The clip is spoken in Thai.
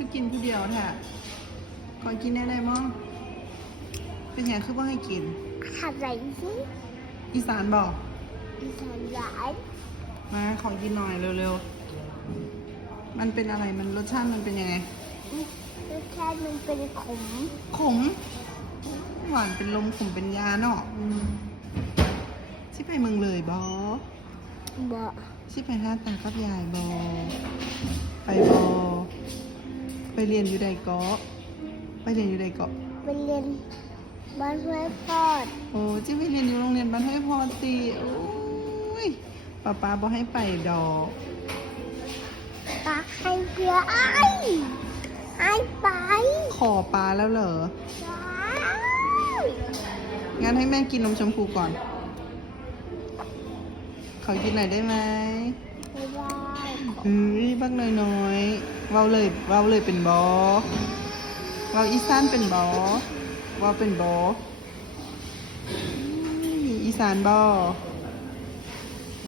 คือกินผู้เดียวแท้ขอกินได้มั้งเป็นไงคือว่าให้กินอะไรสิอีสานบอก อีสานหลายมาขอกินหน่อยเร็วๆมันเป็นอะไรมันรสชาติมันเป็นยังไงรสชาติมันเป็นขมขมหวานเป็นลมขมเป็นยาเนาะชิไปเมืองเลยบบ่ ชิไปหน้าตากับยายบอไปบอไปเรียนอยู่ใดเกาะไปเรียนอยู่ใดเกาะไปเรียนบ้านห้วยพอดโอ้ชิไปเรียนอยู่โรงเรียนบ้านห้วยพอตีโอ้ยป้าบอกให้ไปดอกปาให้เพื่อไอ้ไปขอป้าแล้วเหรอใช่ งั้นให้แม่กินนมชมพูก่อนขอกินหน่อยได้ไหมไม่ได้เฮ้ยบักน้อยๆเว้าเลยเป็นบอเว้าอีสานเป็นบอเว้าเป็นบออีสานบอ